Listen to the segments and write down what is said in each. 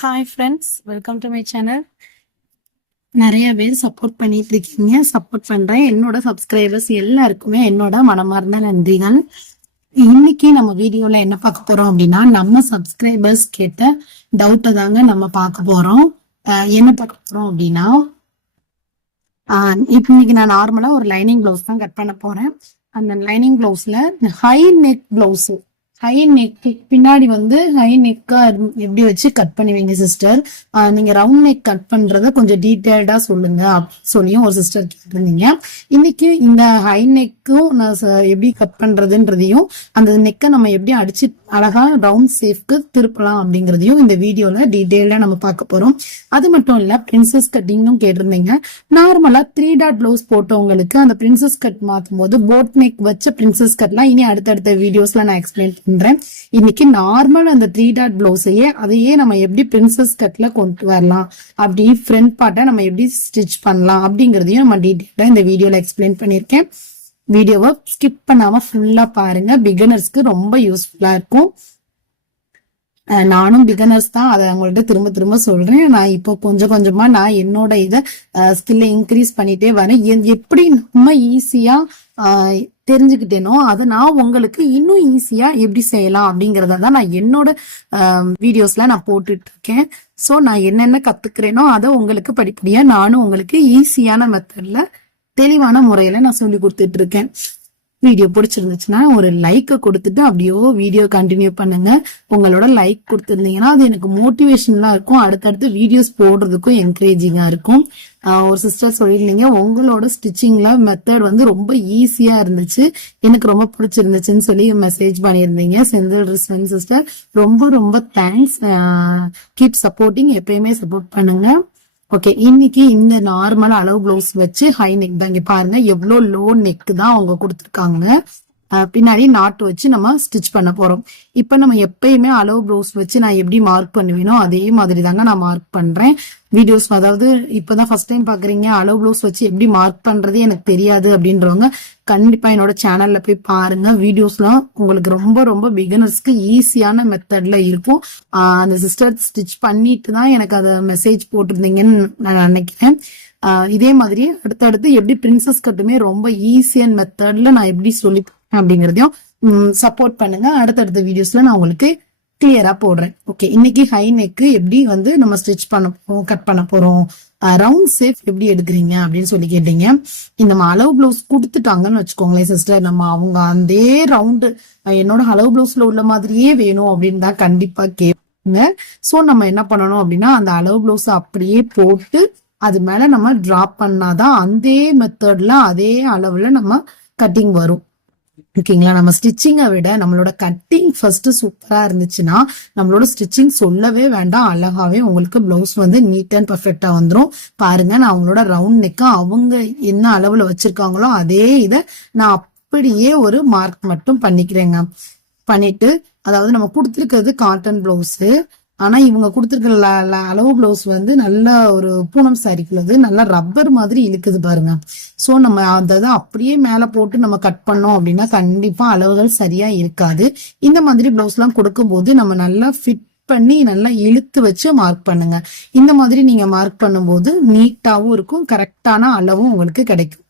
Hi friends, welcome to my channel. நிறைய பேர் support பண்ணிட்டு இருக்கீங்க. சப்போர்ட் பண்றேன். என்னோட சப்ஸ்கிரைபர்ஸ் எல்லாருக்குமே என்னோட மனமார்ந்த நன்றிகள். இன்னைக்கு நம்ம வீடியோல என்ன பார்க்க போறோம் அப்படின்னா, நம்ம சப்ஸ்கிரைபர்ஸ் கேட்ட டவுட்டை தாங்க நம்ம பார்க்க போறோம். என்ன பார்க்க போறோம் அப்படின்னா, இப்போ இன்னைக்கு நான் நார்மலா ஒரு லைனிங் பிளவுஸ் தான் கட் பண்ண போறேன். அந்த லைனிங் பிளவுஸ்ல high neck blouse, high neck பின்னாடி வந்து ஹை நெக்கா எப்படி வச்சு கட் பண்ணுவீங்க சிஸ்டர்? நீங்க ரவுண்ட் நெக் கட் பண்றத கொஞ்சம் டீட்டெயில்டா சொல்லுங்க அப்படின்னு சொல்லியும் ஒரு சிஸ்டர் கேட்டிருந்தீங்க. இன்னைக்கு இந்த ஹை நெக்கும் நான் எப்படி கட் பண்றதுன்றதையும், அந்த நெக்கை நம்ம எப்படி அடிச்சு அழகா ரவுண்ட் ஷேப்க்கு திருப்பலாம் அப்படிங்கறதையும் இந்த வீடியோல டீட்டெயில்டா நம்ம பார்க்க போறோம். அது மட்டும் இல்ல, பிரின்சஸ் கட்டிங்கும் கேட்டிருந்தீங்க. நார்மலா 3 டாட் பிளவுஸ் போட்டவங்களுக்கு அந்த பிரின்சஸ் கட் மாத்தும் போது போட் நெக் வச்ச பிரின்சஸ் கட்லாம் இனி அடுத்தடுத்த வீடியோஸ்ல நான் எக்ஸ்பிளைன் பண்றேன். இன்னைக்கு நார்மல் அந்த 3 டாட் பிளவுஸையே அதையே நம்ம எப்படி பிரின்சஸ் கட்ல கொண்டு வரலாம், அப்படி ஃப்ரண்ட் பார்ட்டை நம்ம எப்படி ஸ்டிச் பண்ணலாம் அப்படிங்கறதையும் நம்ம டீட்டெயிலா இந்த வீடியோல எக்ஸ்பிளைன் பண்ணிருக்கேன். வீடியோவை ஸ்கிப் பண்ணாம ஃபுல்லா பாருங்க. பிகினர்ஸ்க்கு ரொம்ப யூஸ்ஃபுல்லா இருக்கும். நானும் பிகினர்ஸ் தான், அதை அவங்கள்ட்ட திரும்ப திரும்ப சொல்றேன். நான் இப்போ கொஞ்சம் கொஞ்சமா நான் என்னோட இதை ஸ்கில்லை இன்க்ரீஸ் பண்ணிட்டே வரேன். எப்படி நம்ம ஈஸியா தெரிஞ்சுக்கிட்டேனோ அதை நான் உங்களுக்கு இன்னும் ஈஸியா எப்படி செய்யலாம் அப்படிங்கறத தான் நான் என்னோட வீடியோஸ்ல நான் போட்டுட்டு இருக்கேன். சோ நான் என்னென்ன கத்துக்கிறேனோ அதை உங்களுக்கு படிப்படியா நானும் உங்களுக்கு ஈஸியான மெத்தட்ல தெளிவான முறையில நான் சொல்லி கொடுத்துட்டு இருக்கேன். வீடியோ பிடிச்சிருந்துச்சுன்னா ஒரு லைக்கை கொடுத்துட்டு அப்படியோ வீடியோ கண்டினியூ பண்ணுங்க. உங்களோட லைக் கொடுத்துருந்தீங்கன்னா அது எனக்கு மோட்டிவேஷன்லாம் இருக்கும், அடுத்தடுத்து வீடியோஸ் போடுறதுக்கும் என்கரேஜிங்கா இருக்கும். ஒரு சிஸ்டர் சொல்லியிருந்தீங்க, உங்களோட ஸ்டிச்சிங்ல மெத்தட் வந்து ரொம்ப ஈஸியா இருந்துச்சு, எனக்கு ரொம்ப பிடிச்சிருந்துச்சுன்னு சொல்லி மெசேஜ் பண்ணியிருந்தீங்க. செந்தில் ரிஸ்வன் சிஸ்டர், ரொம்ப ரொம்ப தேங்க்ஸ். கீப் சப்போர்ட்டிங், எப்பயுமே சப்போர்ட் பண்ணுங்க. ஓகே, இன்னைக்கு இந்த நார்மல் அளவு பிளவுஸ் வச்சு ஹை நெக் தான். இங்க பாருங்க எவ்வளவு லோ நெக் தான் அவங்க கொடுத்துருக்காங்க. பின்னாடி நாட்டு வச்சு நம்ம ஸ்டிச் பண்ண போறோம். இப்ப நம்ம எப்பயுமே அளவு பிளவுஸ் வச்சு நான் எப்படி மார்க் பண்ணுவேனோ அதே மாதிரி தாங்க நான் மார்க் பண்றேன். வீடியோஸ், அதாவது இப்பதான் ஃபர்ஸ்ட் டைம் பாக்குறீங்க, அளவு பிளவுஸ் வச்சு எப்படி மார்க் பண்றது எனக்கு தெரியாது அப்படின்றவங்க கண்டிப்பா என்னோட சேனல்ல போய் பாருங்க. வீடியோஸ்லாம் உங்களுக்கு ரொம்ப ரொம்ப பிகினர்ஸ்க்கு ஈஸியான மெத்தட்ல இருக்கும். அந்த சிஸ்டர் ஸ்டிச் பண்ணிட்டு தான் எனக்கு அதை மெசேஜ் போட்டிருந்தீங்கன்னு நான் நினைக்கிறேன். இதே மாதிரி அடுத்தடுத்து எப்படி பிரின்சஸ் கட்டுமே ரொம்ப ஈஸியான மெத்தட்ல நான் எப்படி சொல்லி அப்படிங்கறதையும் சப்போர்ட் பண்ணுங்க. அடுத்தடுத்த வீடியோஸ்ல நான் உங்களுக்கு கிளியரா போடுறேன். ஓகே, இன்னைக்கு ஹை நெக்கு எப்படி வந்து நம்ம ஸ்டிச் பண்ண போறோம், கட் பண்ண போறோம், ரவுண்ட் ஷேப் எப்படி எடுக்கிறீங்க அப்படின்னு சொல்லி கேட்டீங்க. இந்த அளவு பிளவுஸ் கொடுத்துட்டாங்கன்னு வச்சுக்கோங்களேன் சிஸ்டர், நம்ம அவங்க அந்த ரவுண்டு என்னோட அளவு பிளவுஸ்ல உள்ள மாதிரியே வேணும் அப்படின்னு தான் கண்டிப்பா கேட்பாங்க. சோ நம்ம என்ன பண்ணணும் அப்படின்னா, அந்த அளவு பிளவுஸ் அப்படியே போட்டு அது மேல நம்ம டிராப் பண்ணாதான் அந்த மெத்தட்ல அதே அளவுல நம்ம கட்டிங் வரும். ஓகேங்களா? நம்ம ஸ்டிச்சிங்கை விட நம்மளோட கட்டிங் ஃபர்ஸ்ட் சூப்பரா இருந்துச்சுன்னா நம்மளோட ஸ்டிச்சிங் சொல்லவே வேண்டாம், அழகாவே உங்களுக்கு பிளவுஸ் வந்து நீட் அண்ட் பர்ஃபெக்டா வந்துடும். பாருங்க, நான் அவங்களோட ரவுண்ட் நெக்கா அவங்க என்ன அளவுல வச்சிருக்காங்களோ அதே இதை நான் அப்படியே ஒரு மார்க் மட்டும் பண்ணிக்கிறேங்க. பண்ணிட்டு, அதாவது நம்ம கொடுத்துருக்கிறது காட்டன் பிளவுஸ், ஆனா இவங்க கொடுத்துருக்க அளவு பிளவுஸ் வந்து நல்ல ஒரு பூனம் சாரிக்குள்ளது, நல்லா ரப்பர் மாதிரி இழுக்குது பாருங்க. சோ நம்ம அதை அப்படியே மேல போட்டு நம்ம கட் பண்ணோம் அப்படின்னா கண்டிப்பா அளவுகள் சரியா இருக்காது. இந்த மாதிரி பிளவுஸ் எல்லாம் கொடுக்கும் போது நம்ம நல்லா ஃபிட் பண்ணி நல்லா இழுத்து வச்சு மார்க் பண்ணுங்க. இந்த மாதிரி நீங்க மார்க் பண்ணும்போது நீட்டாவும் இருக்கும், கரெக்டான அளவும் உங்களுக்கு கிடைக்கும்.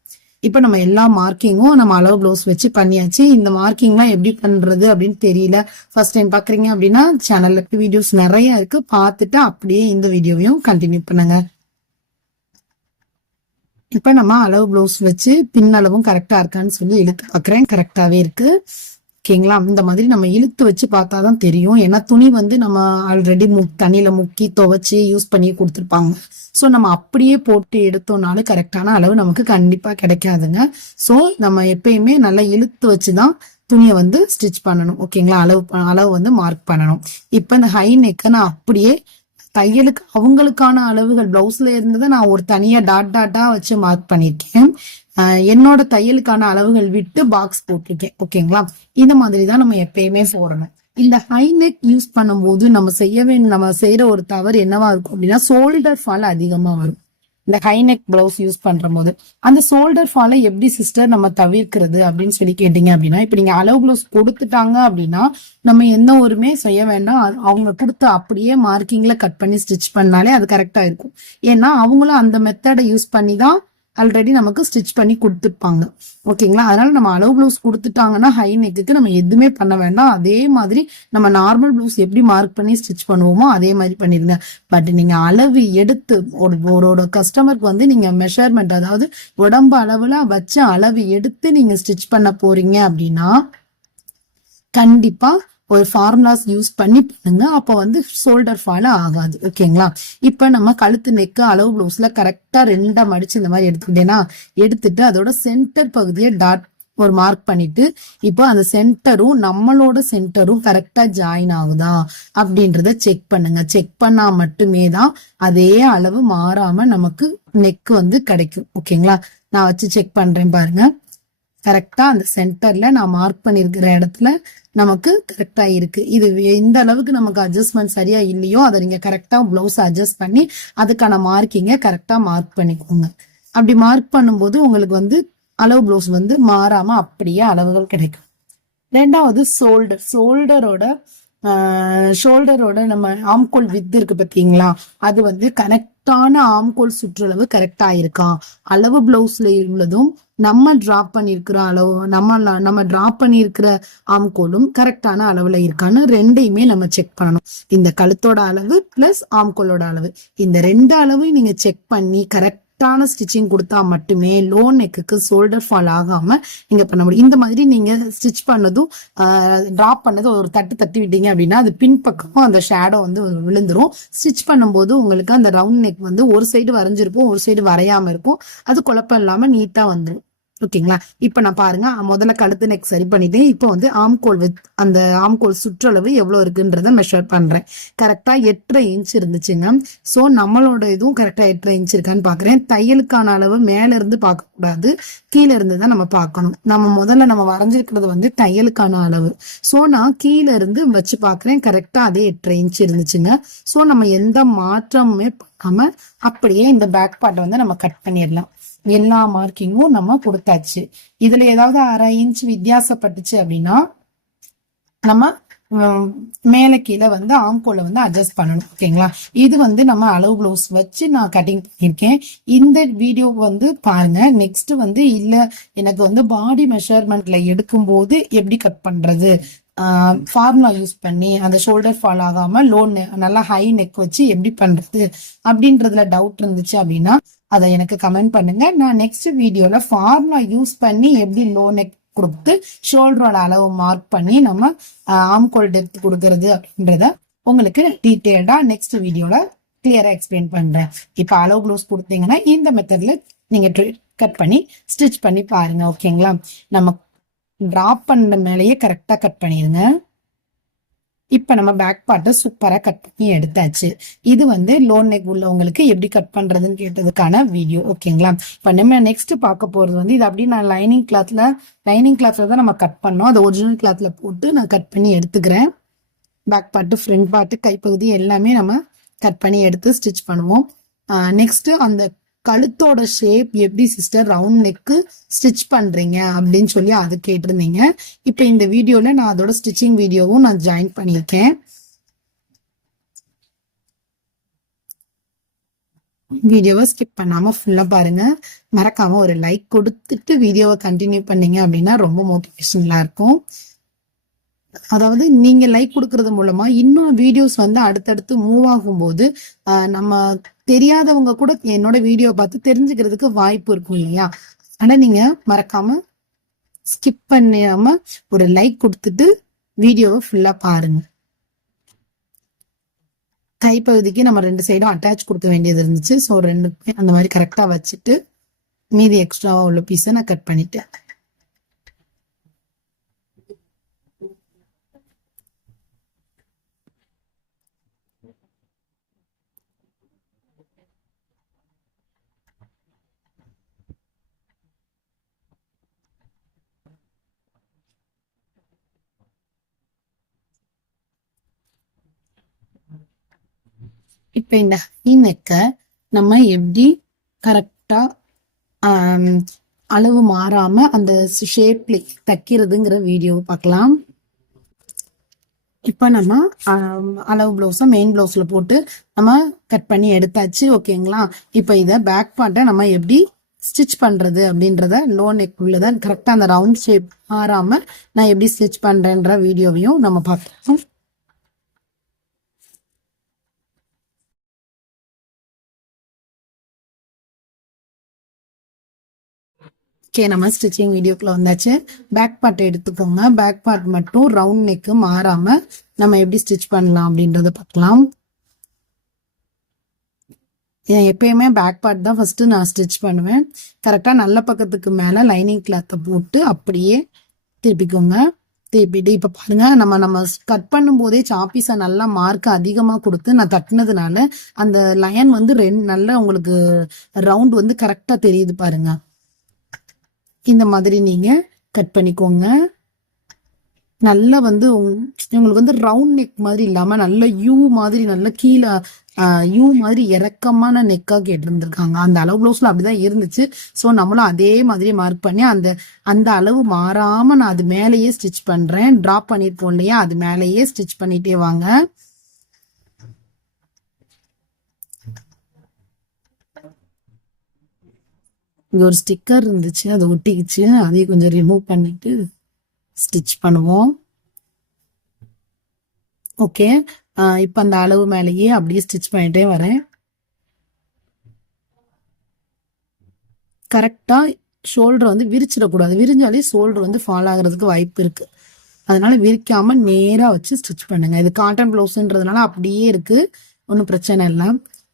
இப்ப நம்ம எல்லா மார்க்கிங்கும் நம்ம அளவு பிளவுஸ் வச்சு பண்ணியாச்சு. இந்த மார்க்கிங்லாம் எப்படி பண்றது அப்படின்னு தெரியல, ஃபர்ஸ்ட் டைம் பாக்குறீங்க அப்படின்னா சேனல்ல வீடியோஸ் நிறைய இருக்கு, பார்த்துட்டு அப்படியே இந்த வீடியோவையும் கண்டினியூ பண்ணுங்க. இப்ப நம்ம அளவு பிளவுஸ் வச்சு பின்னளவும் கரெக்டா இருக்கான்னு சொல்லி இழுத்து பாக்குறேன். கரெக்டாவே இருக்கு. ஓகேங்களா? இந்த மாதிரி நம்ம இழுத்து வச்சு பார்த்தாதான் தெரியும். ஏன்னா துணி வந்து நம்ம ஆல்ரெடி தண்ணியில முக்கி துவைச்சு யூஸ் பண்ணி கொடுத்துருப்பாங்க. ஸோ நம்ம அப்படியே போட்டு எடுத்தோம்னாலும் கரெக்டான அளவு நமக்கு கண்டிப்பா கிடைக்காதுங்க. ஸோ நம்ம எப்பயுமே நல்லா இழுத்து வச்சுதான் துணியை வந்து ஸ்டிச் பண்ணணும். ஓகேங்களா? அளவு வந்து மார்க் பண்ணணும். இப்ப இந்த ஹை நெக்கை நான் அப்படியே தையலுக்கு அவங்களுக்கான அளவுகள் பிளவுஸ்ல இருந்ததை நான் ஒரு தனியா டாட்டா வச்சு மார்க் பண்ணிருக்கேன். என்னோட தையலுக்கான அளவுகள் விட்டு பாக்ஸ் போட்டிருக்கேன். ஓகேங்களா? இந்த மாதிரிதான் நம்ம எப்பயுமே போடணும். இந்த ஹை நெக் யூஸ் பண்ணும்போது நம்ம செய்யற ஒரு தவறு என்னவா இருக்கும் அப்படின்னா, ஷோல்டர் ஃபால் அதிகமா வரும். இந்த ஹை நெக் பிளவுஸ் யூஸ் பண்ற போது அந்த ஷோல்டர் ஃபாலை எப்படி சிஸ்டர் நம்ம தவிர்க்கிறது அப்படின்னு சொல்லி கேட்டீங்க அப்படின்னா, இப்ப நீங்க அளவு பிளவுஸ் கொடுத்துட்டாங்க அப்படின்னா நம்ம எந்த ஒருமே செய்ய வேண்டாம். அவங்க கொடுத்து அப்படியே மார்க்கிங்ல கட் பண்ணி ஸ்டிச் பண்ணாலே அது கரெக்டா இருக்கும். ஏன்னா அவங்களும் அந்த மெத்தடை யூஸ் பண்ணி தான் ஆல்ரெடி நமக்கு ஸ்டிச் பண்ணி கொடுத்துருப்பாங்க. ஓகேங்களா? அதனால நம்ம அளவு பிளவுஸ் கொடுத்துட்டாங்கன்னா ஹை நெக்குக்கு நம்ம எதுவுமே பண்ண வேண்டாம். அதே மாதிரி நம்ம நார்மல் பிளவுஸ் எப்படி மார்க் பண்ணி ஸ்டிச் பண்ணுவோமோ அதே மாதிரி பண்ணிருங்க. பட் நீங்க அளவு எடுத்து ஒரு கஸ்டமருக்கு வந்து நீங்க மெஷர்மெண்ட், அதாவது உடம்பு அளவுல வச்சு அளவு எடுத்து நீங்க ஸ்டிச் பண்ண போறீங்க அப்படின்னா கண்டிப்பா ஒரு ஃபார்முலாஸ் யூஸ் பண்ணி பண்ணுங்க. அப்ப வந்து ஷோல்டர் ஃபால் ஆகாது. ஓகேங்களா? இப்ப நம்ம கழுத்து நெக்கு அளவு பிளவுஸ்ல கரெக்டா 2 மடிச்சு இந்த மாதிரி எடுத்துக்கிட்டேன்னா எடுத்துட்டு அதோட சென்டர் பகுதியை டாட் ஒரு மார்க் பண்ணிட்டு இப்போ அந்த சென்டரும் நம்மளோட சென்டரும் கரெக்டா ஜாயின் ஆகுதா அப்படின்றத செக் பண்ணுங்க. செக் பண்ணா மட்டுமே தான் அதே அளவு மாறாம நமக்கு நெக் வந்து கிடைக்கும். ஓகேங்களா? நான் வச்சு செக் பண்றேன் பாருங்க. கரெக்டா அந்த சென்டர்ல நான் மார்க் பண்ணிருக்கிற இடத்துல நமக்கு கரெக்டா இருக்கு. இது எந்த அளவுக்கு நமக்கு அட்ஜஸ்ட்மெண்ட் சரியா இல்லையோ அதை நீங்க கரெக்டா பிளவுஸ் அட்ஜஸ்ட் பண்ணி அதுக்கான மார்க்கிங்க கரெக்டா மார்க் பண்ணிக்கோங்க. அப்படி மார்க் பண்ணும்போது உங்களுக்கு வந்து அளவு பிளவுஸ் வந்து மாறாம அப்படியே அளவுகள் கிடைக்கும். ரெண்டாவது ஷோல்டரோட நம்ம ஆம்கோல் வித் இருக்கு பாத்தீங்களா, அது வந்து கரெக்டான ஆம்கோல் சுற்றளவு கரெக்டா இருக்கா, அளவு பிளவுஸ்ல உள்ளதும் நம்ம டிராப் பண்ணிருக்கிற அளவு நம்ம டிராப் பண்ணிருக்கிற ஆம்கோலும் கரெக்டான அளவுல இருக்கான்னு ரெண்டையுமே நம்ம செக் பண்ணணும். இந்த கழுத்தோட அளவு பிளஸ் ஆம்கோலோட அளவு, இந்த 2 அளவையும் நீங்க செக் பண்ணி கரெக்டான ஸ்டிச்சிங் கொடுத்தா மட்டுமே லோ நெக்குக்கு ஷோல்டர் ஃபால் ஆகாம நீங்க பண்ண முடியும். இந்த மாதிரி நீங்க ஸ்டிச் பண்ணதும் டிராப் பண்ணதும் ஒரு தட்டி விட்டீங்க அப்படின்னா அது பின்பக்கமும் அந்த ஷேடோ வந்து விழுந்துரும். ஸ்டிச் பண்ணும்போது உங்களுக்கு அந்த ரவுண்ட் நெக் வந்து ஒரு சைடு வரைஞ்சிருக்கும், ஒரு சைடு வரையாம இருக்கும். அது குழப்பம் இல்லாம நீட்டா வந்துடும். ஓகேங்களா? இப்ப நான் பாருங்க, முதல்ல கழுத்து நெக் சரி பண்ணிட்டேன். இப்போ வந்து ஆம்கோல் வித் அந்த ஆம்கோல் சுற்றளவு எவ்வளவு இருக்குன்றத மெஷர் பண்றேன். கரெக்டா 8.5 இன்ச் இருந்துச்சுங்க. சோ நம்மளோட இதுவும் கரெக்டா 8.5 இன்ச் இருக்கான்னு பாக்குறேன். தையலுக்கான அளவு மேல இருந்து பார்க்க கூடாது, கீழே இருந்து தான் நம்ம பார்க்கணும். முதல்ல நம்ம வரைஞ்சிருக்கிறது வந்து தையலுக்கான அளவு. சோ நான் கீழே இருந்து வச்சு பாக்குறேன். கரெக்டா அதே 8.5 இன்ச் இருந்துச்சுங்க. சோ நம்ம எந்த மாற்றமுமே பண்ணாம அப்படியே இந்த பேக் பார்ட் வந்து நம்ம கட் பண்ணிடலாம். எல்லா மார்க்கிங்கும் நம்ம கொடுத்தாச்சு. இதுல ஏதாவது 1/2 இன்ச் வித்தியாசப்பட்டுச்சு அப்படின்னா நம்ம மேல கீழே வந்து ஆம்கோல வந்து அட்ஜஸ்ட் பண்ணணும். ஓகேங்களா? இது வந்து நம்ம அளவு பிளவுஸ் வச்சு நான் கட்டிங் பண்ணியிருக்கேன். இந்த வீடியோ வந்து பாருங்க. நெக்ஸ்ட் வந்து இல்ல எனக்கு வந்து பாடி மெஷர்மெண்ட்ல எடுக்கும் போது எப்படி கட் பண்றது, ஃபார்முலா யூஸ் பண்ணி அந்த ஷோல்டர் ஃபால் ஆகாம நல்லா ஹை நெக் வச்சு எப்படி பண்றது அப்படின்றதுல டவுட் இருந்துச்சு அப்படின்னா அதை எனக்கு கமெண்ட் பண்ணுங்க. நான் நெக்ஸ்ட் வீடியோல ஃபார்முலா யூஸ் பண்ணி எப்படி லோ நெக் கொடுத்து ஷோல்டரோட அளவு மார்க் பண்ணி நம்ம ஆம்கோல் டெப்த் கொடுக்கறது அப்படின்றத உங்களுக்கு டீட்டெயில்டா நெக்ஸ்ட் வீடியோல கிளியரா எக்ஸ்பிளைன் பண்றேன். இப்ப அளவு பிளவுஸ் கொடுத்தீங்கன்னா இந்த மெத்தட்ல நீங்க கட் பண்ணி ஸ்டிச் பண்ணி பாருங்க. ஓகேங்களா? நம்ம டிராப் பண்ண மேலேயே கரெக்டா கட் பண்ணிருங்க. இப்ப நம்ம பேக் பார்ட்டை சூப்பரா கட் பண்ணி எடுத்தாச்சு. இது வந்து லோ நெக் உள்ளவங்களுக்கு எப்படி கட் பண்றதுன்னு கேட்டதுக்கான வீடியோ. ஓகேங்களா? இப்ப நம்ம நெக்ஸ்ட் பார்க்க போறது வந்து இது அப்படி நான் லைனிங் கிளாத்ல தான் நம்ம கட் பண்ணோம். அதை ஒரிஜினல் கிளாத்ல போட்டு நான் கட் பண்ணி எடுத்துக்கிறேன். பேக் பார்ட்டு, ஃப்ரண்ட் பார்ட்டு, கைப்பகுதி எல்லாமே நம்ம கட் பண்ணி எடுத்து ஸ்டிச் பண்ணுவோம். நெக்ஸ்ட் அந்த கழுத்தோட ஷேப் எப்படி சிஸ்டர் ரவுண்ட் நெக்கு ஸ்டிச் பண்றீங்க அப்படின்னு சொல்லி அது கேட்டிருந்தீங்க. இப்ப இந்த வீடியோல நான் அதோட ஸ்டிச்சிங் வீடியோவும் நான் ஜாயின் பண்ணியிருக்கேன். வீடியோவை ஸ்கிப் பண்ணாம ஃபுல்லா பாருங்க. மறக்காம ஒரு லைக் கொடுத்துட்டு வீடியோவை கண்டினியூ பண்ணீங்க அப்படின்னா ரொம்ப மோட்டிவேஷனலா இருக்கும். அதாவது நீங்க லைக் கொடுக்கறது மூலமா இன்னும் வீடியோஸ் வந்து அடுத்தடுத்து மூவ் ஆகும்போது நம்ம தெரியாதவங்க கூட என்னோட வீடியோ பார்த்து தெரிஞ்சுக்கிறதுக்கு வாய்ப்பு இருக்கும் இல்லையா? ஆனா நீங்க மறக்காம ஸ்கிப் பண்ணாம ஒரு லைக் கொடுத்துட்டு வீடியோவை ஃபுல்லா பாருங்க. கைப்பகுதிக்கு நம்ம 2 சைடும் அட்டாச் கொடுக்க வேண்டியது இருந்துச்சு. ஸோ 2 அந்த மாதிரி கரெக்டா வச்சுட்டு மீதி எக்ஸ்ட்ராவா உள்ள பீஸை நான் கட் பண்ணிட்டேன். இப்ப இந்த ஹை நெக்க நம்ம எப்படி கரெக்டா அளவு மாறாம அந்த ஷேப்ல தைக்கிறதுங்கிற வீடியோ பார்க்கலாம். இப்ப நம்ம அளவு பிளவுஸை மெயின் பிளவுஸ்ல போட்டு நம்ம கட் பண்ணி எடுத்தாச்சு. ஓகேங்களா? இப்ப இத பேக் பார்ட்டை நம்ம எப்படி ஸ்டிச் பண்றது அப்படின்றத லோ நெக் உள்ளதான் கரெக்டா அந்த ரவுண்ட் ஷேப் மாறாம நான் எப்படி ஸ்டிச் பண்றேன்ற வீடியோவையும் நம்ம பார்க்கலாம். ஓகே, நம்ம ஸ்டிச்சிங் வீடியோக்குள்ள வந்தாச்சு. பேக் பார்ட் எடுத்துக்கோங்க. பேக் பார்ட் மட்டும் ரவுண்ட் நெக்கு மாறாம நம்ம எப்படி ஸ்டிச் பண்ணலாம் அப்படின்றத பார்க்கலாம். எப்பயுமே பேக் பார்ட் தான் ஃபர்ஸ்ட் நான் ஸ்டிச் பண்ணுவேன். கரெக்டா நல்ல பக்கத்துக்கு மேல லைனிங் கிளாத்தை போட்டு அப்படியே திருப்பிக்கோங்க. திருப்பிட்டு இப்ப பாருங்க, நம்ம கட் பண்ணும் போதே சாப்பீஸை நல்லா மார்க் அதிகமா கொடுத்து நான் தட்டினதுனால அந்த லைன் வந்து நல்லா உங்களுக்கு ரவுண்ட் வந்து கரெக்டா தெரியுது பாருங்க. இந்த மாதிரி நீங்க கட் பண்ணிக்கோங்க. நல்லா வந்து உங்களுக்கு வந்து ரவுண்ட் நெக் மாதிரி இல்லாம நல்ல யூ மாதிரி நல்ல கீழே யூ மாதிரி இறக்கமான நெக்கா கேட்டிருந்திருக்காங்க. அந்த அளவு பிளவுஸ்ல அப்படிதான் இருந்துச்சு. ஸோ நம்மளும் அதே மாதிரி மார்க் பண்ணி அந்த அளவு மாறாம நான் அது மேலேயே ஸ்டிச் பண்றேன். டிராப் பண்ணிருப்போம் இல்லையா, அது மேலேயே ஸ்டிச் பண்ணிட்டே வாங்க. இங்க ஒரு ஸ்டிக்கர் இருந்துச்சு, அதை ஒட்டிக்கிச்சு. அதையும் கொஞ்சம் ரிமூவ் பண்ணிட்டு ஸ்டிச் பண்ணுவோம். ஓகே, இப்ப அந்த அளவு மேலேயே அப்படியே ஸ்டிச் பண்ணிட்டே வரேன். கரெக்டா ஷோல்டர் வந்து விரிச்சிடக்கூடாது. விரிஞ்சாலே ஷோல்டர் வந்து ஃபால் ஆகுறதுக்கு வாய்ப்பு இருக்கு. அதனால விரிக்காம நேரா வச்சு ஸ்டிச் பண்ணுங்க. இது காட்டன் பிளவுஸ்ன்றதுனால அப்படியே இருக்கு, ஒன்றும் பிரச்சனை இல்லை.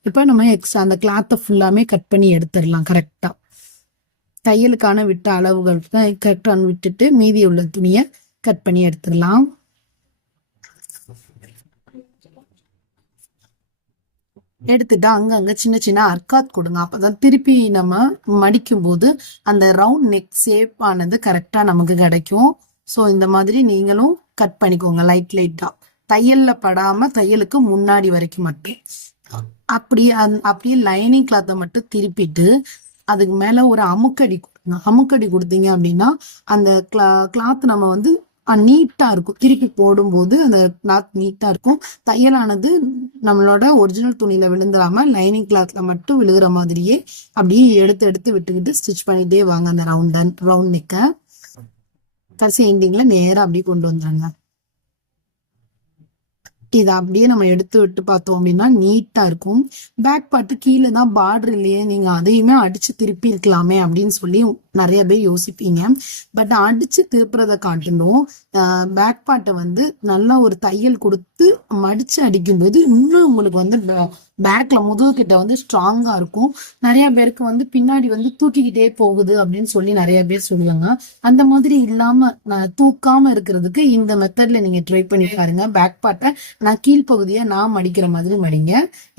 இப்ப நம்ம எக்ஸ்ட்ரா அந்த கிளாத்தை ஃபுல்லாமே கட் பண்ணி எடுத்துடலாம். கரெக்டா தையலுக்கான விட்ட அளவுகள் கரெக்டா விட்டுட்டு மீதி உள்ள துணியை கட் பண்ணி எடுத்துடலாம். எடுத்துட்டு அங்கங்க சின்ன சின்ன அர்க்காத் கொடுங்க. அப்பதான் திருப்பி நம்ம மடிக்கும் போது அந்த ரவுண்ட் நெக் ஷேப் ஆனது கரெக்டா நமக்கு கிடைக்கும். ஸோ இந்த மாதிரி நீங்களும் கட் பண்ணிக்கோங்க லைட்டா, தையல்ல படாம தையலுக்கு முன்னாடி வரைக்கும் மட்டும். அப்படியே லைனிங் கிளாத்தை மட்டும் திருப்பிட்டு அதுக்கு மேல ஒரு அமுக்கடி கொடுங்க. அமுக்கடி கொடுத்தீங்க அப்படின்னா அந்த கிளாத் நம்ம வந்து நீட்டா இருக்கும். திருப்பி போடும்போது அந்த கிளாத் நீட்டா இருக்கும். தையலானது நம்மளோட ஒரிஜினல் துணியில விழுந்துடாம லைனிங் கிளாத்ல மட்டும் விழுகிற மாதிரியே அப்படியே எடுத்து எடுத்து விட்டுக்கிட்டு ஸ்டிச் பண்ணிட்டே வாங்க. அந்த ரவுண்ட் நெக்க கடைசி எண்டிங்ல நேரா அப்படியே கொண்டு வந்துடுங்க. இதை அப்படியே நம்ம எடுத்து விட்டு பார்த்தோம் அப்படின்னா நீட்டா இருக்கும். பேக் பார்ட்டு கீழே தான் பார்டர் இல்லையே, நீங்க அதையுமே அடிச்சு திருப்பி இருக்கலாமே அப்படின்னு சொல்லி நிறைய பேர் யோசிப்பீங்க. பட் அடிச்சு திருப்புறதை காட்டணும். பேக் பார்ட்டை வந்து நல்லா ஒரு தையல் கொடுத்து மடிச்சு அடிக்கும்போது இன்னும் உங்களுக்கு வந்து பேக்ல முதுகு கிட்ட வந்து ஸ்ட்ராங்கா இருக்கும். நிறைய பேருக்கு வந்து பின்னாடி வந்து தூக்கிக்கிட்டே போகுது அப்படின்னு சொல்லி நிறைய பேர் சொல்லுவாங்க. அந்த மாதிரி இல்லாம தூக்காம இருக்கிறதுக்கு இந்த மெத்தட்ல நீங்க ட்ரை பண்ணி பாருங்க. பேக் பார்ட்டை நான் கீழ்பகுதியை நான் மடிக்கிற மாதிரி மடிங்க.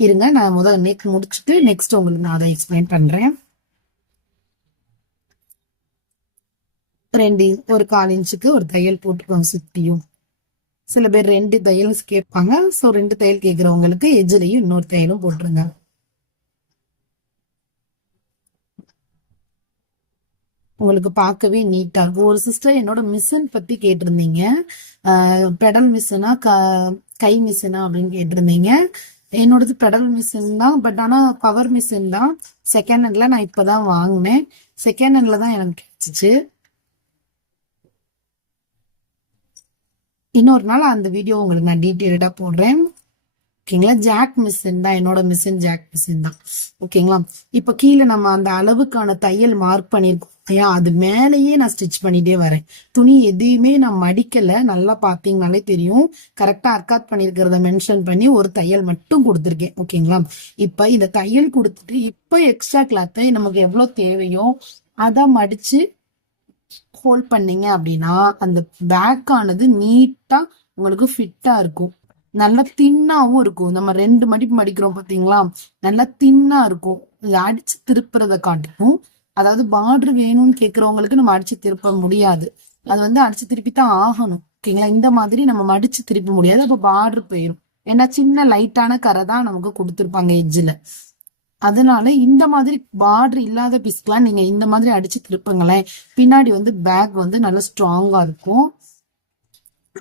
இருங்க, நான் முதல்ல நெக் முடிச்சுட்டு நெக்ஸ்ட் உங்களுக்கு நான் அதை எக்ஸ்பிளைன் பண்றேன். ஒரு 1/4 இன்ச்சுக்கு ஒரு தையல் போட்டுக்கோங்க சுத்தியும். சில பேர் 2 தையல் கேட்பாங்க. ஸோ 2 தையல் கேட்கறவங்களுக்கு எஜ்ஜிலையும் இன்னொரு தையலும் போட்டுருங்க. உங்களுக்கு பார்க்கவே நீட்டா இருக்கும். ஒரு சிஸ்டர் என்னோட மிஷின் பத்தி கேட்டிருந்தீங்க. பெடல் மிஷினா கை மிஷினா அப்படின்னு கேட்டிருந்தீங்க. என்னோடது பெடல் மிஷின் தான். பட் ஆனா பவர் மிஷின் தான். செகண்ட் ஹேண்ட்ல நான் இப்பதான் வாங்கினேன். செகண்ட் ஹேண்ட்ல தான் எனக்கு கிடைச்சிச்சு. இன்னொரு நாள் அந்த வீடியோ உங்களுக்கு நான் டீட்டெயில்டா போடுறேன். ஓகேங்களா? ஜாக் மிஷின் தான் என்னோட மிஷின், ஜாக் மிஷின் தான். ஓகேங்களா? இப்ப கீழே நம்ம அந்த அளவுக்கான தையல் மார்க் பண்ணிருக்கோம். அது மேலேயே நான் ஸ்டிச் பண்ணிட்டே வரேன். துணி எதையுமே நான் மடிக்கல. நல்லா பாத்தீங்கன்னாலே தெரியும். கரெக்டா அர்க்காத் பண்ணிருக்கிறத மென்ஷன் பண்ணி ஒரு தையல் மட்டும் கொடுத்துருக்கேன். ஓகேங்களா? இப்ப இந்த தையல் கொடுத்துட்டு இப்ப எக்ஸ்ட்ரா கிளாத்தை நமக்கு எவ்வளவு தேவையோ அதை மடிச்சு ஹோல்ட் பண்ணீங்க அப்படின்னா அந்த பேக் ஆனது நீட்டா உங்களுக்கு ஃபிட்டா இருக்கும். நல்லா தின்னாவும் இருக்கும். நம்ம 2 மடிப்பு மடிக்கிறோம் பாத்தீங்களா, நல்லா தின்னா இருக்கும். இது அடிச்சு திருப்புறத காட்டணும். அதாவது பார்டர் வேணும்னு கேக்குறவங்களுக்கு நம்ம அடிச்சு திருப்ப முடியாது. அது வந்து அடிச்சு திருப்பி தான் ஆகணும். ஓகேங்களா? இந்த மாதிரி நம்ம மடிச்சு திருப்ப முடியாது. அப்ப பார்டர் போயிடும். ஏன்னா சின்ன லைட்டான கரை தான் நமக்கு கொடுத்துருப்பாங்க எட்ஜில். அதனால இந்த மாதிரி பார்டர் இல்லாத பீஸ்க்கெல்லாம் நீங்க இந்த மாதிரி அடிச்சு திருப்புங்களேன், பின்னாடி வந்து பேக் வந்து நல்லா ஸ்ட்ராங்கா இருக்கும்.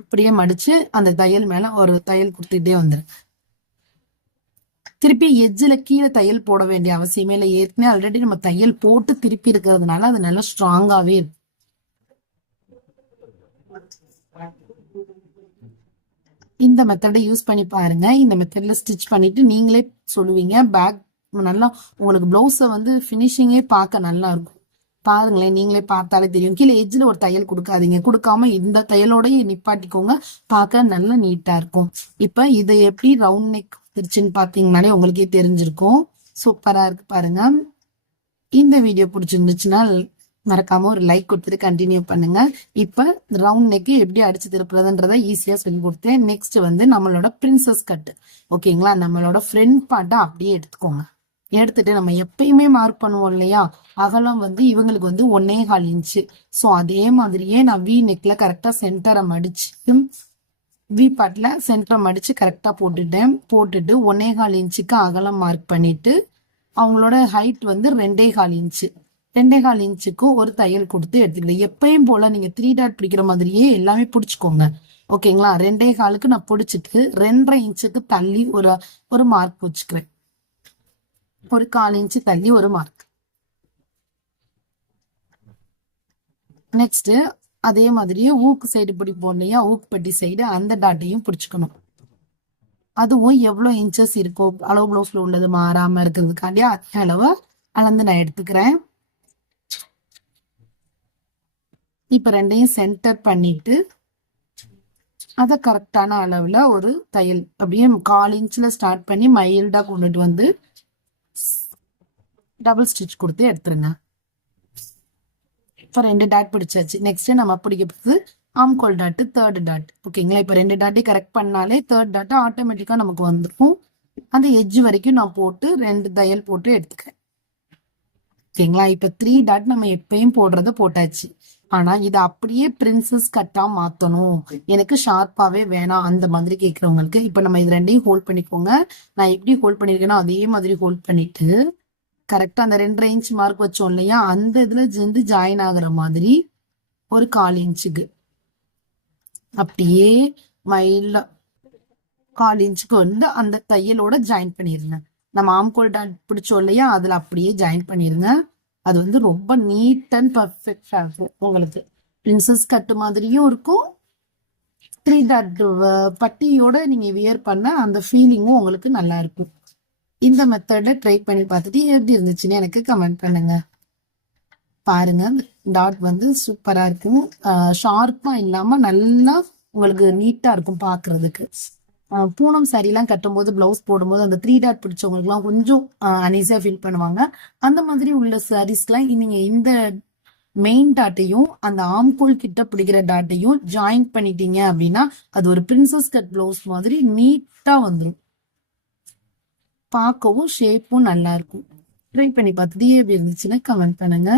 அப்படியே மடிச்சு அந்த தையல் மேல ஒரு தையல் கொடுத்துட்டே வந்துரு. திருப்பி எஜ்ஜில் கீழே தையல் போட வேண்டிய அவசியமே இல்லை. ஏற்கனவே ஆல்ரெடி நம்ம தையல் போட்டு திருப்பி இருக்கிறதுனால அது நல்லா ஸ்ட்ராங்காவே இருக்கும். இந்த மெத்தடை யூஸ் பண்ணி பாருங்க. இந்த மெத்தட்ல ஸ்டிச் பண்ணிட்டு நீங்களே சொல்லுவீங்க, பேக் நல்லா உங்களுக்கு பிளவுஸை வந்து ஃபினிஷிங்கே பார்க்க நல்லா இருக்கும். பாருங்களேன், நீங்களே பார்த்தாலே தெரியும். கீழே எஜ்ஜில் ஒரு தையல் கொடுக்காதீங்க, கொடுக்காம இந்த தையலோடய நிப்பாட்டிக்கோங்க, பார்க்க நல்லா நீட்டா இருக்கும். இப்ப இது எப்படி ரவுண்ட் நெக் திருச்சுன்னு பாத்தீங்கன்னாலே உங்களுக்கே தெரிஞ்சிருக்கும். சூப்பரா இருக்கு பாருங்க. இந்த வீடியோ பிடிச்சிருந்துச்சுன்னா மறக்காம ஒரு லைக் கொடுத்துட்டு கண்டினியூ பண்ணுங்க. இப்ப ரவுண்ட் நெக்கு எப்படி அடிச்சு திருப்புறதுன்றத ஈஸியா சொல்லி கொடுத்தேன். நெக்ஸ்ட் வந்து நம்மளோட பிரின்சஸ் கட். ஓகேங்களா, நம்மளோட ஃப்ரண்ட் பார்ட்டை அப்படியே எடுத்துக்கோங்க. எடுத்துட்டு நம்ம எப்பயுமே மார்க் பண்ணுவோம் இல்லையா, அகலம் வந்து இவங்களுக்கு வந்து 1.25 இன்ச்சு. ஸோ அதே மாதிரியே நான் வி நெக்ல கரெக்டா சென்டரை மடிச்சு வி பார்ட்ல சென்டரை மடிச்சு கரெக்டா போட்டுட்டு 1.25 இன்ச்சுக்கு அகலம் மார்க் பண்ணிட்டு அவங்களோட ஹைட் வந்து 2.25 இன்ச்சு. 2.25 இன்ச்சுக்கு ஒரு தையல் கொடுத்து எடுத்துக்கிட்டேன். எப்பயும் போல நீங்க 3 டாட் பிடிக்கிற மாதிரியே எல்லாமே பிடிச்சிக்கோங்க. ஓகேங்களா, 2.25க்கு நான் பிடிச்சிட்டு 2.5 இன்ச்சுக்கு தள்ளி ஒரு மார்க் வச்சுக்கிறேன். ஒரு 1/4 இன்ச்சு தள்ளி ஒரு மார்க். நெக்ஸ்ட் அதே மாதிரியே ஊக்கு சைடு பிடிப்போம் இல்லையா, ஊக்குப்பட்டி சைடு அந்த டாட்டையும் பிடிச்சுக்கணும். அதுவும் எவ்வளவு இன்ச்சஸ் இருக்கோ அளவு பிளவுஸ்ல உள்ளது மாறாம இருக்கிறதுக்காண்டி அதே அளவை அளந்து நான் எடுத்துக்கிறேன். இப்ப ரெண்டையும் சென்டர் பண்ணிட்டு அத கரெக்டான அளவுல ஒரு தையல் அப்படியே 1/4 இன்ச்ல ஸ்டார்ட் பண்ணி மைல்டா கொண்டுட்டு வந்து டபுள் ஸ்டிச் கொடுத்து எடுத்துருங்க. இப்ப 2 டாட் பிடிச்சாச்சு. நெக்ஸ்ட் நம்ம பிடிக்கிறது ஆம்கோல் டாட், 3rd டாட். ஓகேங்களா, இப்ப 2 டாட்டை கரெக்ட் பண்ணாலே 3rd டாட் ஆட்டோமேட்டிக்கா நமக்கு வந்துருக்கும். அந்த எட்ஜ் வரைக்கும் நான் போட்டு 2 தையல் போட்டு எடுத்துக்கிறேன். ஓகேங்களா, இப்ப 3 டாட் நம்ம எப்பயும் போடுறத போட்டாச்சு. ஆனா இது அப்படியே பிரின்சஸ் கட்டா மாத்தணும், எனக்கு ஷார்ப்பாவே வேணாம் அந்த மாதிரி கேட்கறவங்களுக்கு இப்ப நம்ம இது ரெண்டையும் ஹோல்ட் பண்ணிக்கோங்க. நான் எப்படி ஹோல்ட் பண்ணிருக்கேனோ அதே மாதிரி ஹோல்ட் பண்ணிட்டு கரெக்டா அந்த 2.5 இன்ச் மார்க் வச்சோம் இல்லையா, அந்த இதுல இருந்து ஜாயின் ஆகுற மாதிரி ஒரு 1/4 இன்ச்சுக்கு அப்படியே மைல்டா 1/4 இன்ச்சுக்கு வந்து அந்த தையலோட ஜாயின் பண்ணிருங்க. நம்ம ஆம்கோல் டாட் பிடிச்சோம் இல்லையா, அதுல அப்படியே ஜாயின் பண்ணிருங்க. அது வந்து ரொம்ப நீட் அண்ட் பர்ஃபெக்டா இருக்கும். உங்களுக்கு பிரின்சஸ் கட்டு மாதிரியும் இருக்கும், 3 டாட் பட்டியோட நீங்க வியர் பண்ண அந்த ஃபீலிங்கும் உங்களுக்கு நல்லா இருக்கும். இந்த மெத்தட ட்ரை பண்ணி பார்த்துட்டு எப்படி இருந்துச்சுன்னு எனக்கு கமெண்ட் பண்ணுங்க. பாருங்க, டாட் வந்து சூப்பரா இருக்கும், ஷார்ப்பா இல்லாம நல்லா உங்களுக்கு நீட்டா இருக்கும் பாக்குறதுக்கு. பூனம் சாரிலாம் கட்டும்போது பிளவுஸ் போடும்போது அந்த 3 டாட் பிடிச்சவங்களுக்குலாம் கொஞ்சம் அனீசியா ஃபீல் பண்ணுவாங்க. அந்த மாதிரி உள்ள சாரீஸ்லாம் நீங்க இந்த மெயின் டாட்டையும் அந்த ஆம்கோல் கிட்ட பிடிக்கிற டாட்டையும் ஜாயின் பண்ணிட்டீங்க அப்படின்னா அது ஒரு பிரின்சஸ் கட் பிளவுஸ் மாதிரி நீட்டா வந்துடும். பார்க்கவும் ஷேப்பும் நல்லா இருக்கும். ட்ரை பண்ணி பார்த்துட்டு எப்படி இருந்துச்சுன்னா கமெண்ட் பண்ணுங்க.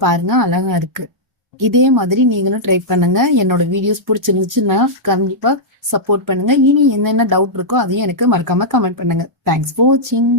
பாருங்க, அழகா இருக்கு. இதே மாதிரி நீங்களும் ட்ரை பண்ணுங்க. என்னோட வீடியோஸ் பிடிச்சிருந்துச்சுன்னா கண்டிப்பா சப்போர்ட் பண்ணுங்க. இனி என்னென்ன டவுட் இருக்கோ அதையும் எனக்கு மறக்காம கமெண்ட் பண்ணுங்க. தேங்க்ஸ் ஃபார் வாட்சிங்.